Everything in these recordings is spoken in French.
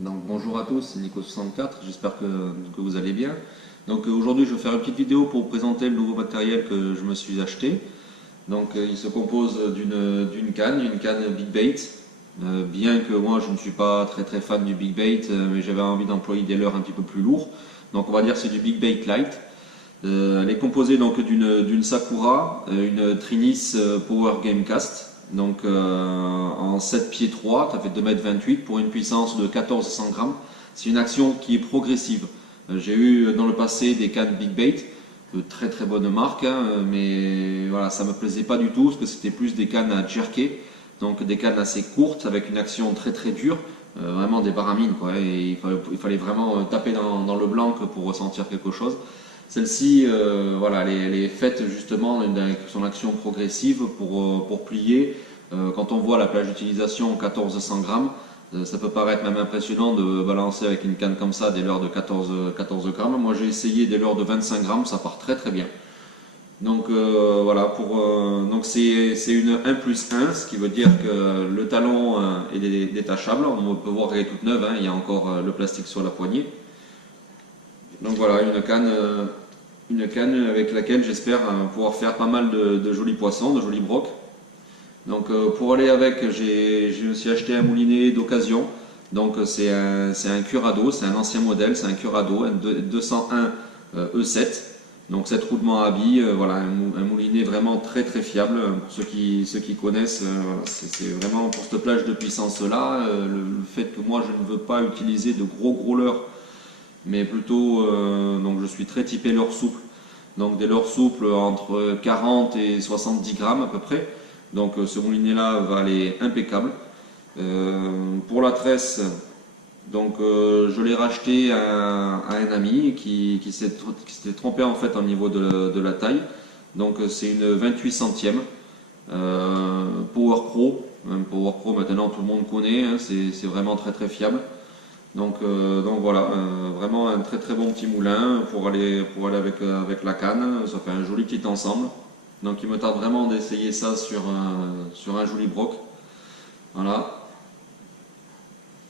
Donc bonjour à tous, c'est Nico64, j'espère que vous allez bien. Donc aujourd'hui je vais faire une petite vidéo pour vous présenter le nouveau matériel que je me suis acheté. Donc il se compose d'une canne, une canne Big Bait. Bien que moi je ne suis pas très fan du Big Bait, mais j'avais envie d'employer des leurres un petit peu plus lourds. Donc on va dire que c'est du Big Bait Light. Elle est composée donc d'une Sakura, une Trinis Power Gamecast. Donc en 7 pieds 3, ça fait 2,28 m pour une puissance de 1400 grammes. C'est une action qui est progressive. J'ai eu dans le passé des cannes Big Bait, de très bonnes marques, hein, mais voilà, ça me plaisait pas du tout parce que c'était plus des cannes à jerker, donc des cannes assez courtes avec une action très dure, vraiment des baramines quoi. Et il fallait vraiment taper dans le blanc pour ressentir quelque chose. Celle-ci, voilà, elle est faite justement avec son action progressive pour plier. Quand on voit la plage d'utilisation 1400 grammes, ça peut paraître même impressionnant de balancer avec une canne comme ça des leurres de 14 grammes. Moi j'ai essayé des leurres de 25 grammes, ça part très bien. Donc voilà, donc c'est une 1+1, ce qui veut dire que le talon est détachable. On peut voir qu'elle est toute neuve, hein, il y a encore le plastique sur la poignée. Donc voilà, une canne avec laquelle j'espère pouvoir faire pas mal de jolis poissons, de jolis brocs. Donc pour aller avec, je me suis acheté un moulinet d'occasion. Donc c'est un Curado, c'est un ancien modèle, c'est un Curado, un 201 E7. Donc 7 roulements à billes, voilà, un moulinet vraiment très fiable. Pour ceux qui connaissent, c'est vraiment pour cette plage de puissance là. Le fait que moi je ne veux pas utiliser de gros leurres, mais plutôt, donc je suis très typé leurre souple. Donc des leurres souples entre 40 et 70 grammes à peu près. Donc ce moulinet là va aller impeccable. Pour la tresse, donc je l'ai racheté à un ami qui s'était trompé en fait au niveau de la taille. Donc c'est une 28 centième Power Pro. Power Pro maintenant tout le monde connaît, hein, c'est vraiment très fiable. Donc voilà, vraiment un très bon petit moulin pour aller avec la canne. Ça fait un joli petit ensemble. Donc il me tarde vraiment d'essayer ça sur un joli broc. Voilà.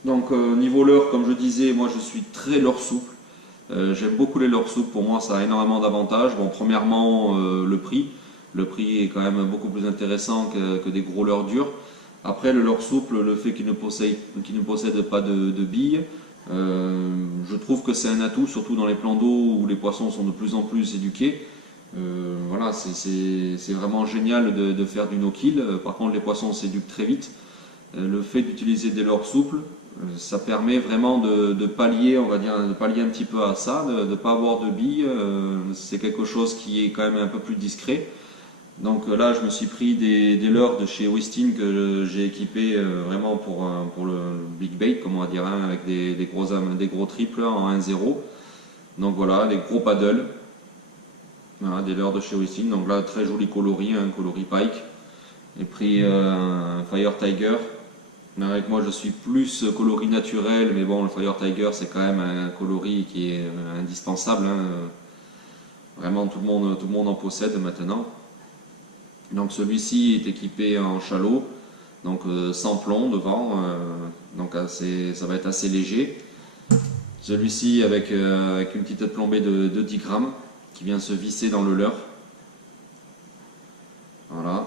Donc niveau leurre, comme je disais, moi je suis très leurre souple. J'aime beaucoup les leurres souples, pour moi ça a énormément d'avantages. Bon, premièrement, le prix. Le prix est quand même beaucoup plus intéressant que des gros leurres durs. Après, le leurre souple, le fait qu'il ne possède pas de billes, je trouve que c'est un atout, surtout dans les plans d'eau où les poissons sont de plus en plus éduqués. Voilà, c'est vraiment génial de faire du no-kill. Par contre, les poissons s'éduquent très vite. Le fait d'utiliser des leurres souples, ça permet vraiment de pallier, on va dire, de pallier un petit peu à ça, de ne pas avoir de billes. C'est quelque chose qui est quand même un peu plus discret. Donc là, je me suis pris des leurres de chez Wistin que j'ai équipé vraiment pour le Big Bait, comme on va dire, hein, avec des gros triples en 1-0. Donc voilà, des gros paddles. Voilà, des leurres de chez Wistin. Donc là, très joli coloris, un coloris Pike. J'ai pris un Fire Tiger. Avec moi, je suis plus coloris naturel, mais bon, le Fire Tiger, c'est quand même un coloris qui est indispensable, hein. Vraiment, tout le monde en possède maintenant. Donc celui-ci est équipé en chalot, donc sans plomb devant, donc ça va être assez léger. Celui-ci avec une petite plombée de 10 grammes qui vient se visser dans le leurre. Voilà.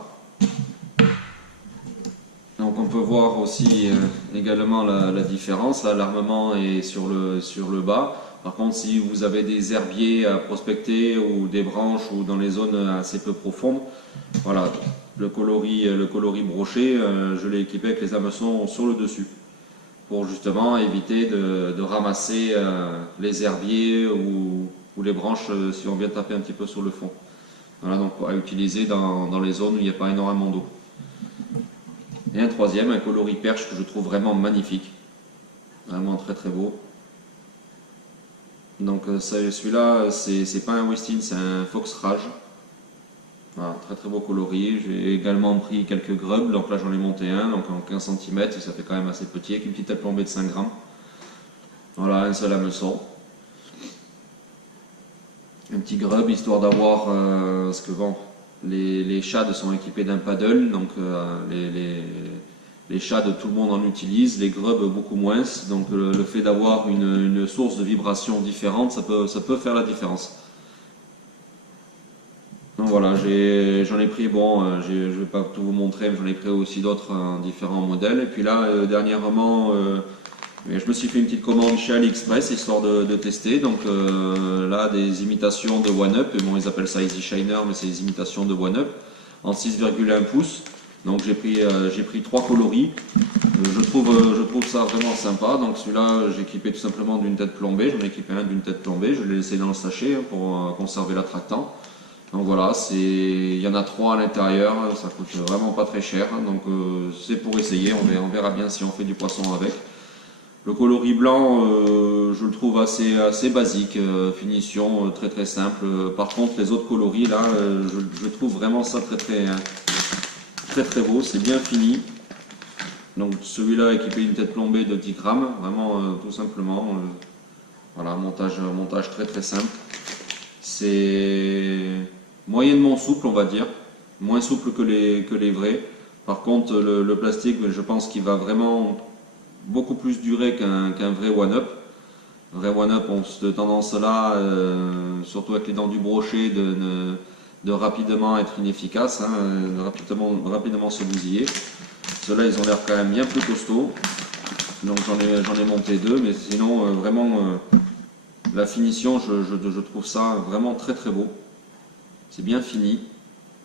Donc on peut voir aussi également la différence. Là, l'armement est sur le bas. Par contre, si vous avez des herbiers à prospecter ou des branches ou dans les zones assez peu profondes, voilà, le coloris broché, je l'ai équipé avec les hameçons sur le dessus pour justement éviter de ramasser les herbiers ou les branches si on vient taper un petit peu sur le fond. Voilà, donc à utiliser dans les zones où il n'y a pas énormément d'eau. Et un troisième, un coloris perche que je trouve vraiment magnifique, vraiment très beau. Donc celui-là, c'est pas un Wistin, c'est un Fox Rage. Voilà, très beau coloris. J'ai également pris quelques grubs, donc là j'en ai monté un, donc en 15 cm, ça fait quand même assez petit, avec une petite plombée de 5 grammes. Voilà, un seul hameçon. Un petit grub, histoire d'avoir, parce que bon, les shads sont équipés d'un paddle, donc Les shad, tout le monde en utilise, les grubs beaucoup moins. Donc le fait d'avoir une source de vibration différente, ça peut faire la différence. Donc voilà, j'en ai pris, bon, je ne vais pas tout vous montrer, mais j'en ai pris aussi d'autres différents modèles. Et puis là, dernièrement, je me suis fait une petite commande chez AliExpress histoire de tester. Donc là, des imitations de One-Up, bon, ils appellent ça Easy Shiner, mais c'est des imitations de One-Up en 6,1 pouces. Donc j'ai pris 3 coloris. Je trouve ça vraiment sympa. Donc celui-là, j'ai équipé tout simplement d'une tête plombée. J'en ai équipé un d'une tête plombée. Je l'ai laissé dans le sachet pour conserver l'attractant. Donc voilà, il y en a 3 à l'intérieur. Ça coûte vraiment pas très cher. Donc c'est pour essayer. On verra bien si on fait du poisson avec. Le coloris blanc, je le trouve assez basique. Finition très très simple. Par contre, les autres coloris là, je trouve vraiment ça très beau, c'est bien fini. Donc celui-là équipé d'une tête plombée de 10 grammes, vraiment tout simplement. Voilà, montage très simple. C'est moyennement souple, on va dire, moins souple que les vrais. Par contre, le plastique, je pense qu'il va vraiment beaucoup plus durer qu'un vrai One-Up. Vrai One-Up ont cette tendance-là, surtout avec les dents du brochet, de rapidement être inefficace, de rapidement se bousiller. Ceux-là, ils ont l'air quand même bien plus costauds. Donc j'en ai monté 2, mais sinon, vraiment, la finition, je trouve ça vraiment très beau. C'est bien fini.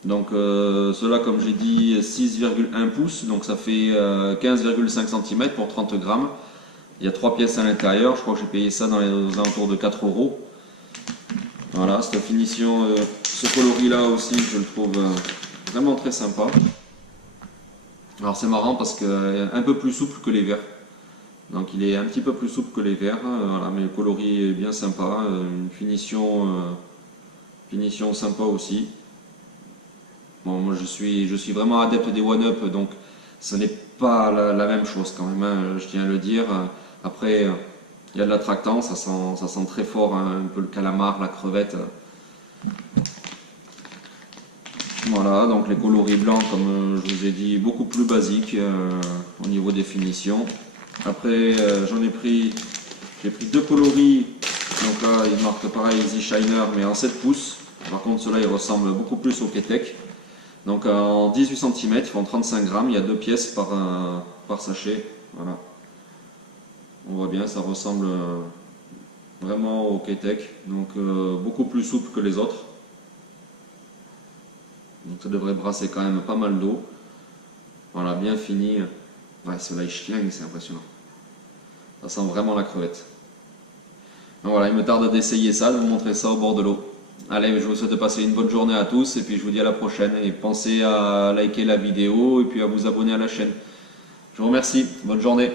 Donc ceux-là, comme j'ai dit, 6,1 pouces, donc ça fait 15,5 cm pour 30 grammes. Il y a 3 pièces à l'intérieur, je crois que j'ai payé ça dans les alentours de 4 euros. Voilà, cette finition, ce coloris là aussi, je le trouve vraiment très sympa. Alors c'est marrant parce que un peu plus souple que les verts. Donc il est un petit peu plus souple que les verts, voilà, mais le coloris est bien sympa, une finition sympa aussi. Bon, moi je suis vraiment adepte des One-Up, donc ce n'est pas la même chose quand même, je tiens à le dire. Après, il y a de l'attractant, ça sent très fort, un peu le calamar, la crevette. Voilà, donc les coloris blancs, comme je vous ai dit, beaucoup plus basiques au niveau des finitions. Après, j'ai pris 2 coloris, donc là ils marquent pareil Easy Shiner, mais en 7 pouces. Par contre, ceux-là ils ressemblent beaucoup plus au Ketek. Donc en 18 cm, ils font 35 grammes, il y a 2 pièces par sachet. Voilà. On voit bien, ça ressemble vraiment au Ketek, donc beaucoup plus souple que les autres. Donc ça devrait brasser quand même pas mal d'eau. Voilà, bien fini. Ouais, ceux-là ils schlinguent, c'est impressionnant. Ça sent vraiment la crevette. Donc voilà, il me tarde d'essayer ça, de vous montrer ça au bord de l'eau. Allez, je vous souhaite de passer une bonne journée à tous et puis je vous dis à la prochaine. Et pensez à liker la vidéo et puis à vous abonner à la chaîne. Je vous remercie, bonne journée.